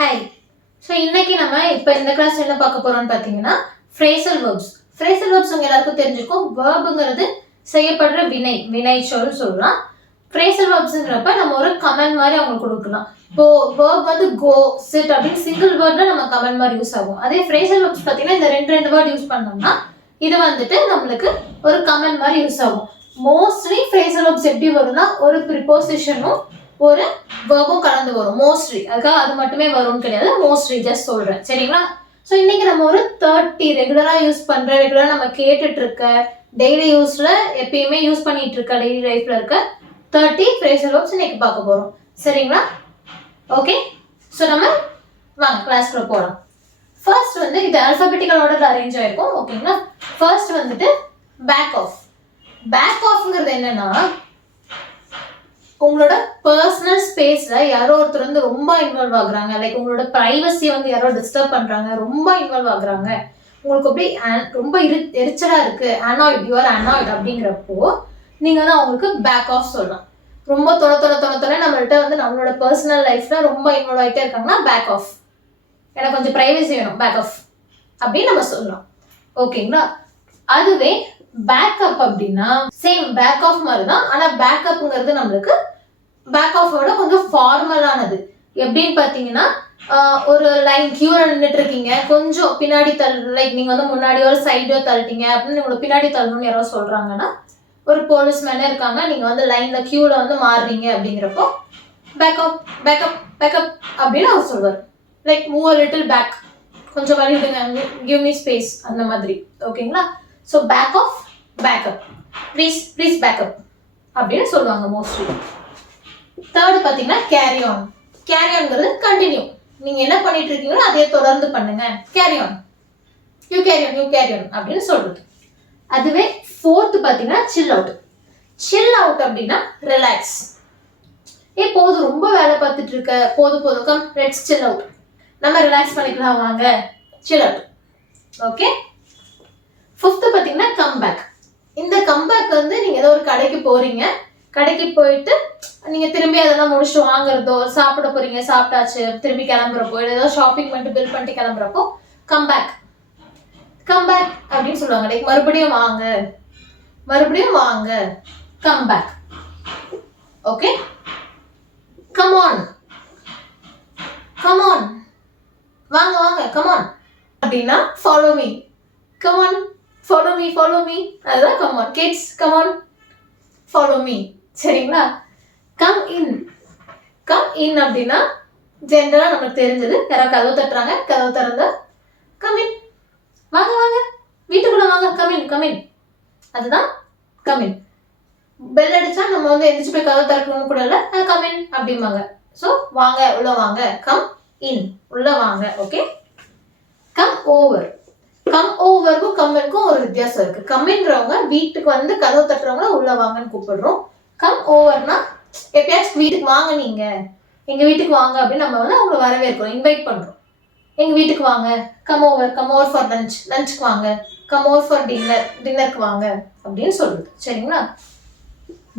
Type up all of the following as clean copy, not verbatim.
Hi. So இன்னைக்கு நம்ம இப்போ இந்த கிளாஸ் என்ன பார்க்க போறோம்னு பார்த்தீங்கன்னா ஃப்ரேசல் வேர்ப்ஸ். ஃப்ரேசல் வேர்ப்ஸ் உங்க எல்லாருக்கும் தெரிஞ்சிருக்கும். வேர்புங்கிறது செய்யப்படுற வினை சொல் சொல்லலாம். ஃப்ரேசல் வேர்ப்ஸ்ங்கிறப்ப நம்ம ஒரு கமெண்ட் மாதிரி அவங்களுக்கு கொடுக்கலாம். இப்போ வேர்ப் வந்து கோ சிட் அப்படின்னு சிங்கிள் வேர்ட்ல நம்ம கமெண்ட் மாதிரி யூஸ் ஆகும். அதே ஃப்ரேசல் வேர்ப்ஸ் பார்த்தீங்கன்னா இந்த ரெண்டு வேர்ட் யூஸ் பண்ணோம்னா இது வந்துட்டு நம்மளுக்கு ஒரு கமெண்ட் மாதிரி யூஸ் ஆகும். மோஸ்ட்லி ஃப்ரேசல் வேர்ப்ஸ் எப்படி வரும்னா ஒரு ப்ரிபோசிஷனும் ஒரு வேர்பும் கலந்து வரும் மோஸ்ட்லி. அதுக்காக அது மட்டுமே வரும்னு கிடையாது, மோஸ்ட்லி ஜஸ்ட் சொல்றேன், சரிங்களா? ஸோ இன்னைக்கு நம்ம ஒரு 30 ரெகுலரா யூஸ் பண்ற, ரெகுலரா நம்ம கேட்டுட்டு இருக்க, டெய்லி யூஸ்ல எப்பயுமே யூஸ் பண்ணிட்டு இருக்க, டெய்லி லைஃப்ல இருக்க 30 ஃப்ரேசல் வேர்ப்ஸ் இன்னைக்கு பார்க்க போறோம், சரிங்களா? ஓகே, ஸோ நம்ம வாங்க கிளாஸ்க்குள்ள போகலாம். ஃபர்ஸ்ட் வந்து இது ஆல்பபெட்டிக்கல் ஆர்டர்ல அரேஞ்ச் ஆயிருக்கும், ஓகேங்களா? ஃபர்ஸ்ட் வந்துட்டு பேக் ஆஃப். பேக் ஆஃப்ங்கிறது என்னன்னா உங்களோட பர்சனல் ஸ்பேஸ்ல யாரோ ஒருத்தர் வந்து ரொம்ப இன்வால்வ் ஆகுறாங்க, லைக் உங்களோட பிரைவசி வந்து யாரோ டிஸ்டர்ப் பண்றாங்க, ரொம்ப இன்வால்வ் ஆகுறாங்க, உங்களுக்கு அப்படியே ரொம்ப எரிச்சலா இருக்கு, அனாய்ட், யூ ஆர் அனாய்ட் அப்படிங்கிறப்போ நீங்க வந்து அவங்களுக்கு பேக் ஆஃப் சொல்லலாம். ரொம்ப தொலை நம்மள்கிட்ட வந்து நம்மளோட பர்சனல் லைஃப்ல ரொம்ப இன்வால்வ் ஆகிட்டே இருக்காங்கன்னா பேக் ஆஃப், எனக்கு கொஞ்சம் பிரைவசி வேணும், பேக் ஆஃப் அப்படின்னு நம்ம சொல்லலாம், ஓகேங்களா? அதுவே பேக்கப் அப்படின்னா சேம் பேக் ஆஃப் மாதிரி தான், ஆனா பேக்கப்ங்கிறது நம்மளுக்கு பேக் ஆஃபோட கொஞ்சம் ஃபார்மலானது. எப்படின்னு பார்த்தீங்கன்னா ஒரு லைன் கியூல நின்றுட்டு இருக்கீங்க, கொஞ்சம் பின்னாடி லைக் நீங்க வந்து முன்னாடியோ ஒரு சைடோ தள்ளிட்டீங்க அப்படின்னு உங்களுக்கு பின்னாடி தள்ளணும்னு யாராவது சொல்றாங்கன்னா, ஒரு போலீஸ் மேனே இருக்காங்க, நீங்க வந்து லைன்ல கியூல வந்து மாறுறீங்க அப்படிங்கிறப்போ பேக்கப் பேக்கப் பேக்கப் அப்படின்னு அவர் சொல்வார். Like move a little back, கொஞ்சம் வழி விடுங்க, கிவ் மீ ஸ்பேஸ், அந்த மாதிரி, ஓகேங்களா? So back off, back up, please back up அப்படின்னு சொல்லுவாங்க மோஸ்ட்லி. தேர்டு பார்த்தீங்கன்னா கேரி ஆன். கேரி ஆன்ங்கிறது கண்டினியூ, நீங்க என்ன பண்ணிட்டு இருக்கீங்களோ அதே தொடர்ந்து பண்ணுங்க, carry on, you carry on அப்படின்னு சொல்றது. அதுவே ஃபோர்த்து பார்த்தீங்கன்னா சில் அவுட். சில் அவுட் அப்படின்னா ரிலாக்ஸ். போதும் ரொம்ப வேலை பார்த்துட்டு இருக்க, போதும் கம் லெட்ஸ் சில் அவுட், நம்ம ரிலாக்ஸ் பண்ணிக்கலாம் வாங்க, சில் அவுட், ஓகே? ஃபிஃப்த்து பார்த்தீங்கன்னா கம்பேக். இந்த கம்பேக் வந்து நீங்க ஏதோ ஒரு கடைக்கு போறீங்க, கடைக்கு போயிட்டு நீங்க திரும்பி அதெல்லாம் முடிச்சுட்டு வாங்குறதோ, சாப்பிட போறீங்க, சாப்பிட்டாச்சு திரும்பி கிளம்புறப்போ, ஏதோ ஷாப்பிங் பண்ணிட்டு பில் பண்ணிட்டு கிளம்புறப்போ கம்பேக் அப்படின்னு சொல்லுவாங்க. லைக் மறுபடியும் வாங்க, கம்பேக், ஓகே? கம் ஆன் வாங்க கம் ஆன் அப்படின்னா follow me, come on follow me, அதுதான் come on kids, come on follow me, சரிங்களா? come in அப்படின்னா ஜெனரலா நமக்கு தெரிஞ்சது, யாராவது கதவு தட்டுறாங்க, கதவு திறந்தா come in, வாங்க வீட்டுக்குள்ள வாங்க, come in, அதுதான் come in. பெல் அடிச்சா நம்ம வந்து எந்திரிச்சு போய் கதவு திறக்கணும்னு கூட இல்லை, come in அப்படிம்பாங்க. ஸோ வாங்க, உள்ள வாங்க, come in, உள்ள வாங்க, ஓகே? come ஓவருக்கும் கம்மின்க்கும் ஒரு வித்தியாசம் இருக்கு. கம்மின்றவங்க வீட்டுக்கு வந்து கதவு தட்டுறவங்க உள்ள வாங்கன்னு கூப்பிடுறோம். கம் ஓவர்னா எப்பயாச்சும் வீட்டுக்கு வாங்க, நீங்க எங்க வீட்டுக்கு வாங்க அப்படின்னு நம்ம வந்து அவங்களை வரவேற்கிறோம், இன்வைட் பண்றோம். எங்க வீட்டுக்கு வாங்க, கம் ஓவர் ஃபார் லஞ்சுக்கு வாங்க, கம் ஓவர் ஃபார் டின்னருக்கு வாங்க அப்படின்னு சொல்றது, சரிங்களா?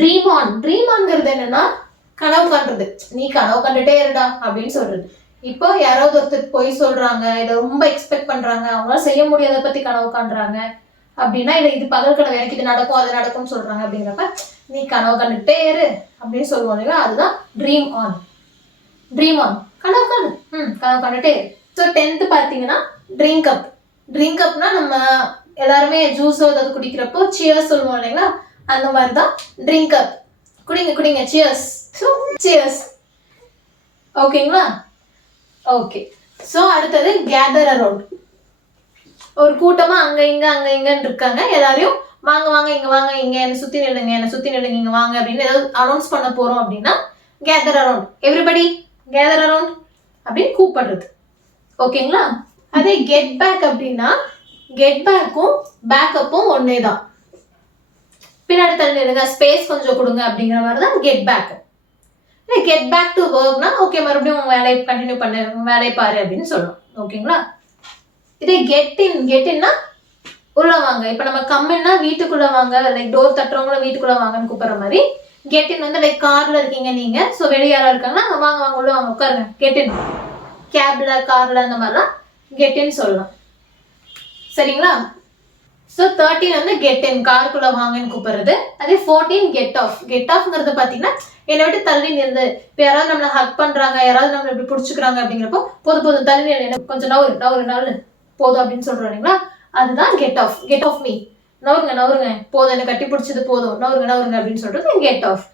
ட்ரீம் ஆன்ங்கிறது என்னன்னா கனவு காண்றது. நீ கனவு கண்டுட்டே இருடா அப்படின்னு சொல்றது. இப்போ யாராவது ஒருத்தர் போய் சொல்றாங்க, இதை ரொம்ப எக்ஸ்பெக்ட் பண்றாங்க, அவங்களால செய்ய முடியாத பத்தி கனவு காண்றாங்க அப்படின்னா, இல்லை இது பகல் கனவு, எனக்கு இது நடக்கும் அது நடக்கும்னு சொல்றாங்க அப்படிங்கிறப்ப நீ கனவு கண்டுட்டே இரு அப்படின்னு சொல்லுவோம் இல்லையா, அதுதான் ட்ரீம் ஆன். கனவு கண்டுட்டே இரு. ஸோ 10th பார்த்தீங்கன்னா ட்ரிங்க் அப்னா நம்ம எல்லாருமே ஜூஸோ ஏதாவது குடிக்கிறப்போ சியர்ஸ் சொல்லுவோம் இல்லைங்களா, அந்த மாதிரி தான் ட்ரிங்க் அப், குடிங்க சியர்ஸ். ஸோ சியர்ஸ், ஓகேங்களா? ஓகே. ஸோ அடுத்தது கேதர் அரவுண்ட். ஒரு கூட்டமா அங்க இங்கன்னு இருக்காங்க, எல்லாரையும் வாங்க இங்க என்ன சுத்தி நில்லுங்க இங்க வாங்க அப்படின்னு ஏதாவது அனௌன்ஸ் பண்ண போறோம் அப்படின்னா gather around, everybody gather around அப்படின்னு கூப்பிடுறது, ஓகேங்களா? அதே கெட் பேக் அப்படின்னா கெட் பேக்கும் பேக்கப்பும் ஒன்னே தான், பின்னாடி தள்ளி நில்லுங்க, ஸ்பேஸ் கொஞ்சம் கொடுங்க அப்படிங்கிற மாதிரி தான் get back. Get back to ஒர்க்னா ஓகே, மறுபடியும் உங்க வேலையை கண்டினியூ பண்ணு, உங்க வேலையை பாரு அப்படின்னு சொல்லணும், ஓகேங்களா? இதே கெட்டின்னா உள்ள வாங்க. இப்ப நம்ம கம்மின்னா வீட்டுக்குள்ள வாங்க, லைக் டோர் தட்டுறவங்கள வீட்டுக்குள்ள வாங்கன்னு கூப்பிடுற மாதிரி கெட்டின் வந்து லைக் கார்ல இருக்கீங்க நீங்க, ஸோ வெளியே யாரா இருக்காங்கன்னா வாங்க உள்ள வாங்க உட்காருங்க, கெட்டின் கேப்ல கார்ல அந்த மாதிரிலாம் கெட் இன் சொல்லலாம். சரிங்களா? ஸோ 13 வந்து கெட் இன், காருக்குள்ள வாங்கன்னு கூப்பிடுறது. அதே 14 கெட் ஆஃப். கெட் ஆஃப்ங்கிறது பார்த்தீங்கன்னா என்னை விட்டு தள்ளி நிறுது. இப்போ யாராவது நம்மளை ஹக் பண்றாங்க, யாராவது நம்மளை இப்படி பிடிச்சிக்கிறாங்க அப்படிங்கிறப்போ போதும் தள்ளி நின்று கொஞ்சம் நவரு போதும் அப்படின்னு சொல்றோம் இல்லைங்களா, அதுதான் get off. Get off me, நவருங்க போதும், என்னை கட்டி பிடிச்சது போதும், நவருங்க அப்படின்னு சொல்றது கெட் ஆஃப்.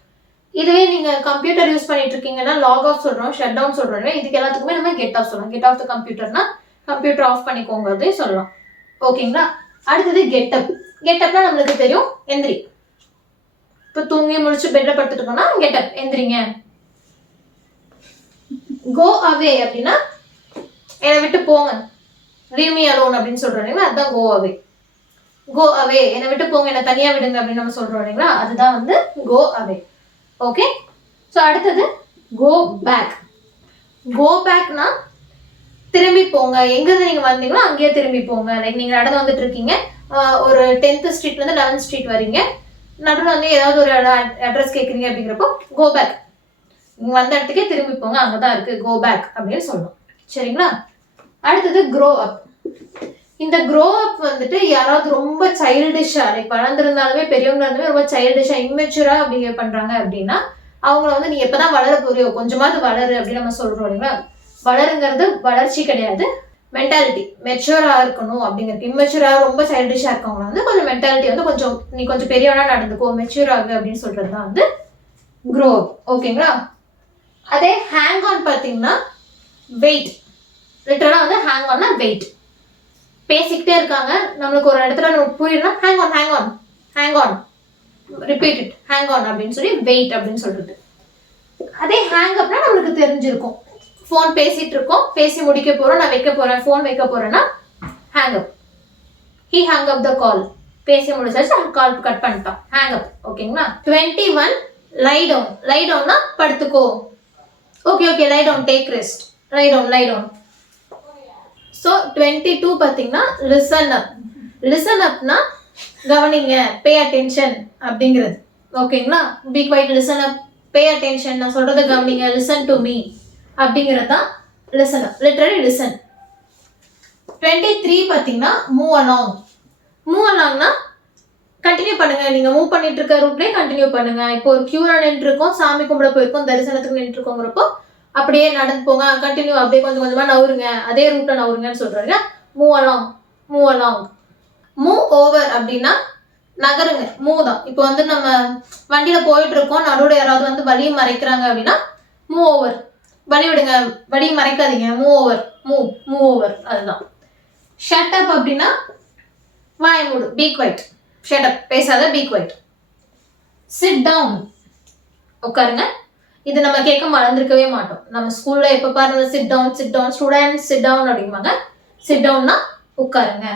இதுவே நீங்க கம்ப்யூட்டர் யூஸ் பண்ணிட்டு இருக்கீங்கன்னா லாக் ஆஃப் சொல்றோம், ஷட் டவுன் சொல்றோம். இதுக்கு எல்லாத்துக்குமே நம்ம கெட் ஆஃப் சொல்லலாம். கெட் ஆஃப் த கம்ப்யூட்டர்னா கம்ப்யூட்டர் ஆஃப் பண்ணிக்கோங்க சொல்லலாம். ஓகேங்களா? அடுத்தது கெட் அப். கெட் அப்னா நம்மளுக்கு தெரியும், எந்திரி. இப்போ தூங்கி முடிச்சு பெட்ல படுத்துட்டு இருக்கோம்னா கெட் அப், எந்திரிங்க. கோ அவே அப்படின்னா என்னை விட்டு போங்க, லீவ் மீ அலோன் அப்படின்னு சொல்றோம் இல்லைங்களா, அதுதான் கோ அவே. கோ அவே, என்னை விட்டு போங்க, என்னை தனியா விடுங்க அப்படின்னு நம்ம சொல்றோம் இல்லைங்களா, அதுதான் வந்து கோ அவே. ஓகே. ஸோ அடுத்தது கோ பேக். கோ பேக்னா திரும்பி போங்க, எங்கிருந்து நீங்க வந்தீங்களோ அங்கேயே திரும்பி போங்க. லைக் நீங்க நடந்து வந்துட்டு இருக்கீங்க, ஒரு 10th ஸ்ட்ரீட்ல இருந்து 11th ஸ்ட்ரீட் வரீங்க, நடுவில் வந்து ஏதாவது ஒரு அட்ரஸ் கேட்குறீங்க அப்படிங்கிறப்போ கோ பேக், நீங்க வந்த இடத்துக்கே திரும்பி போங்க, அங்கதான் இருக்கு, கோ பேக் அப்படின்னு சொல்லணும். சரிங்களா? அடுத்தது க்ரோ அப். இந்த க்ரோ அப் வந்துட்டு யாராவது ரொம்ப சைல்டிஷா, லைக் வளர்ந்துருந்தாலுமே பெரியவங்க இருந்தாலுமே ரொம்ப சைல்டிஷா இம்மெச்சூரா பிஹேவ் பண்றாங்க அப்படின்னா அவங்கள வந்து நீ எப்பதான் வளர போறியோ கொஞ்சமாவது வளரு அப்படின்னு நம்ம சொல்றோம் இல்லைங்களா. வளருங்கிறது வளர்ச்சி கிடையாது, மென்டாலிட்டி. மெச்சூரா இருக்கணும் அப்படிங்கிறது. இம்மெச்சூரா ரொம்ப சைல்டிஷா இருக்கவங்க வந்து கொஞ்சம் மென்டாலிட்டி வந்து கொஞ்சம் நீ கொஞ்சம் பெரியவனா நடந்துக்கோ, மெச்சூர் ஆகு அப்படின்னு சொல்றதுதான் வந்து க்ரோ அப். ஓகேங்களா? அதே ஹேங் ஆன் பார்த்தீங்கன்னா வெயிட். லிட்டரலா வந்து ஹேங் ஆன்னா வெயிட். பேசிக்கிட்டே இருக்காங்க, நம்மளுக்கு ஒரு இடத்துல புரியுதுன்னா hang on repeat it, hang on அப்படின்னு சொல்லி வெயிட் அப்படின்னு சொல்றது. அதே ஹேங் அப்னா நம்மளுக்கு தெரிஞ்சிருக்கும், ஃபோன் பேசிட்டு இருக்கோம், பேசி முடிக்க போறோம், நான் வைக்க போறேன், ஃபோன் வைக்க போறேன்னா hang up. He hang up the call, பேசி முடிச்சாச்சு, கால் கட் பண்ணிட்டான், ஹேங் அப். ஓகேங்களா? 21 லை டவுன். லை டவுன்னா படுத்துக்கோ. Okay lie down, take rest, lie down. So 22 பார்த்தீங்கன்னா லிசன் அப். லிசன் அப்னா கவனிங்க, பே அட்டென்ஷன் அப்படிங்கிறது. ஓகேங்களா? பி குவைட், லிசன் அப், பே அட்டென்ஷன், நான் சொல்றதை கவனிங்க, லிசன் டு மீ அப்படிங்கிறது தான் லிசன் அப், லிட்டரலி லிசன். 23 பார்த்தீங்கன்னா மூவ் அலாங். மூவ் அலாங்னா கண்டினியூ பண்ணுங்க, நீங்க மூவ் பண்ணிட்டு இருக்க ரூட்லேயே கண்டினியூ பண்ணுங்க. இப்போ ஒரு கியூரா நின்று இருக்கோம், சாமி கும்பிட போயிருக்கோம், தரிசனத்துக்கு நின்று இருக்கோங்கிறப்போ அப்படியே நடந்து போங்க, கண்டினியூ, அப்படியே கொஞ்சம் கொஞ்சமா நவருங்க, அதே ரூட்ல நவருங்கன்னு சொல்றாங்க. Move along. மூவ் ஓவர் அப்படின்னா நகருங்க, மூவ் தான். இப்போ வந்து நம்ம வண்டியில போயிட்டு இருக்கோம், நடுவில் யாராவது வந்து வழியை மறைக்கிறாங்க அப்படின்னா மூவ் ஓவர், வழி விடுங்க, வழியை மறைக்காதீங்க, மூவ் ஓவர் அதுதான். ஷட் அப் அப்படின்னா வாய் மூடு, பி குவைட். ஷட் அப், பேசாத, பி குவைட். சிட் டவுன், உட்காருங்க. இது நம்ம கேட்க மறந்துருக்கவே மாட்டோம். நம்ம ஸ்கூல்ல எப்ப பாருங்க sit down students sit down அப்படிம்பாங்க. சிட் டவுன்னா உட்காருங்க.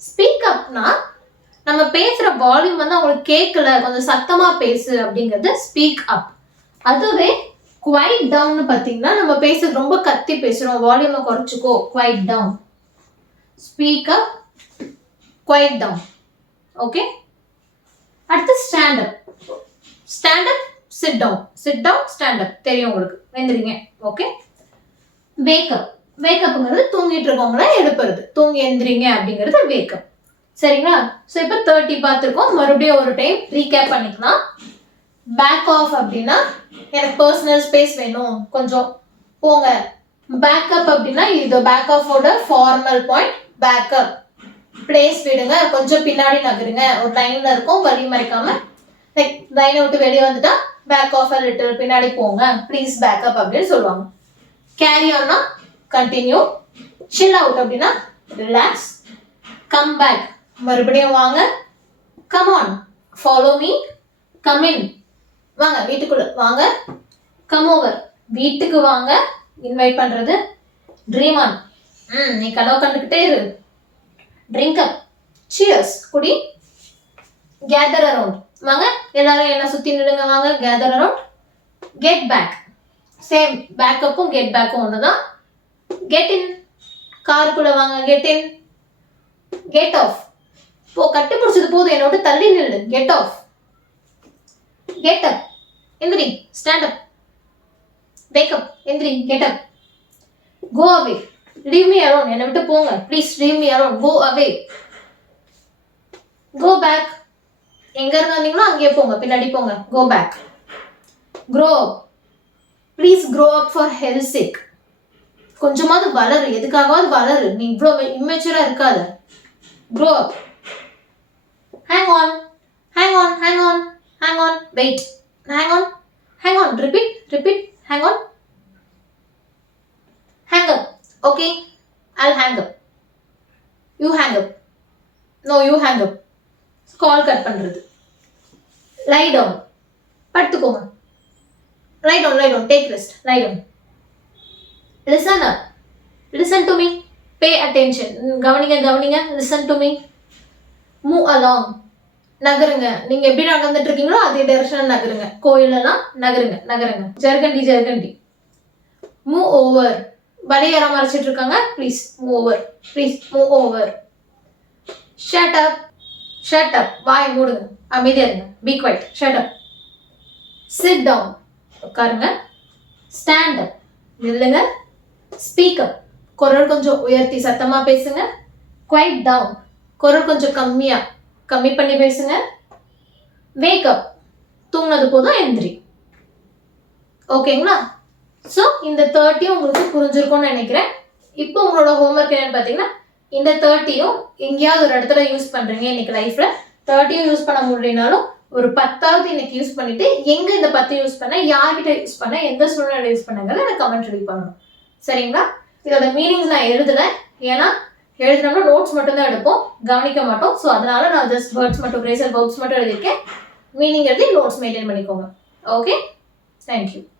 ஸ்பீக் அப்னா நம்ம பேசுற வால்யூம் வந்து அவங்களுக்கு கேட்கல, கொஞ்சம் சத்தமா பேசு அப்படிங்கிறது ஸ்பீக் அப். அதுவே குவைட் டவுன் பார்த்தீங்கன்னா நம்ம பேசுறது ரொம்ப கத்தி பேசுறோம், வால்யூமை குறைச்சிக்கோ, quiet down. Speak up, quiet down. Okay. அடுத்து stand up. Stand up, sit down, stand up தெரியும் உங்களுக்கு, எந்திரிங்க. ஓகே. வேக்கப்ங்கிறது தூங்கிட்டு இருக்கவங்கள எழுப்புறது, தூங்கி எந்திரிங்க அப்படிங்கிறது வேக்கப். சரிங்களா? ஸோ இப்போ 30 பார்த்துருக்கோம், மறுபடியும் ஒரு டைம் ரீகேப் பண்ணிக்கலாம். பேக் ஆஃப் அப்படின்னா எனக்கு பர்சனல் ஸ்பேஸ் வேணும், கொஞ்சம் போங்க. பேக்கப் அப்படின்னா இது பேக் ஆஃபோட ஃபார்மல் பாயிண்ட். பேக்கப், பிளேஸ் விடுங்க, கொஞ்சம் பின்னாடி நகருங்க, ஒரு லைன்ல இருக்கும், வழி மறைக்காம லைக் லைனை விட்டு வெளியே வந்துட்டா பேக் ஆஃப் லிட்டில், பின்னாடி போங்க, ப்ளீஸ் பேக்கப் அப்படின்னு சொல்லுவாங்க. கேரி ஆன்னா கண்டினியூ. சில் அவுட் அப்படின்னா ரிலாக்ஸ். கம் பேக், மறுபடியும் வாங்க. Come on, follow me. Come in, வாங்க வீட்டுக்குள்ள வாங்க. கம் ஓவர், வீட்டுக்கு வாங்க, இன்வைட் பண்றது. ட்ரீம் ஆன், நீ கனவு கண்டுக்கிட்டே இரு. ட்ரிங்க் அப், சியர்ஸ், குடி. கேதர் அரவுண்ட், வாங்க எல்லாரும் என்ன சுத்தி நிடுங்க, வாங்க gather around. Get back, same, பேக்கப்பும் கெட் பேக்கும் ஒண்ணுதான். கெட் இன், காருக்குள்ள வாங்க, கெட் இன். கெட் ஆஃப், போ, கட்டி பிடிச்சது போதும், என்னை விட்டு தள்ளி நில்லு, கெட் ஆஃப். கெட் அப், எந்திரி, stand up. Wake up. Endri, get up. Go away. Leave me alone. என்னை விட்டு போங்க. Please leave me alone. Go away. Go back. எங்க இருந்தீங்களோ அங்கேயே போங்க. பின்னாடி போங்க. Go back. Grow up. Please grow up for hell's sake. கொஞ்சமாவது வளரு. எதுக்காகவாவது வளரு. நீ இவ்வளோ இம்மெச்சூரா இருக்காத. Grow up. Hang on. Hang on. Hang on. Hang on. Wait. Hang on. Hang on. Repeat. Repeat. Hang on. Hang up. Okay. I'll hang up. You hang up. No, you hang up. Call cut பண்றது. Lie down. படுத்துக்கோங்க. Lie down, lie down. Take rest. Lie down. Listen up. Listen to me. Pay attention. கவனிங்க கவனிங்க. Listen to me. Move along. நகருங்க. நீங்க எப்படி நடந்துட்டு இருக்கீங்களோ அதே டைரக்ஷன்ல நகருங்க. கோயிலெல்லாம் நகருங்க நகருங்க. ஜர்கண்டி ஜர்கண்டி. Move over. படி யாரா மறைச்சிட்டு இருக்காங்க. Please move over. Please move over. Shut up. Shut up. வாய் மூடுங்க. அமைதியா இருங்க. Be quiet. Shut up. Sit down. உட்காருங்க. Stand up. நில்லுங்க. Speak up. குரல் கொஞ்சம் உயர்த்தி சத்தமா பேசுங்க. Quiet down. குரல் கொஞ்சம் கம்மி பண்ணி பேசுங்க. Wake up. தூங்குனது போதும் எந்திரி. ஓகேங்களா? ஸோ இந்த 30 உங்களுக்கு புரிஞ்சிருக்கும்னு நினைக்கிறேன். இப்போ உங்களோட ஹோம்ஒர்க் என்னன்னு பார்த்தீங்கன்னா இந்த 30யும் எங்கேயாவது ஒரு இடத்துல யூஸ் பண்ணுறீங்க இன்னைக்கு லைஃப்பில் 30யும் யூஸ் பண்ண முடியலனாலும் ஒரு 10வது இன்னைக்கு யூஸ் பண்ணிட்டு எங்கே இந்த 10 யூஸ் பண்ண யார்கிட்ட யூஸ் பண்ண எந்த சூழ்நிலை யூஸ் பண்ணங்கிறத எனக்கு கமெண்ட் ரெடி பண்ணணும். சரிங்களா? இதோட மீனிங்ஸ் நான் எழுதலை. ஏன்னா எழுதினோம்னா நோட்ஸ் மட்டும் தான் எடுப்போம், கவனிக்க மாட்டோம். ஸோ அதனால நான் ஜஸ்ட் வேர்ட்ஸ் மட்டும் ஃப்ரேசல் வெர்ப்ஸ் மட்டும் எழுதியிருக்கேன். மீனிங் எழுதி நோட்ஸ் மெயின்டைன் பண்ணிக்கோங்க. Okay, thank you.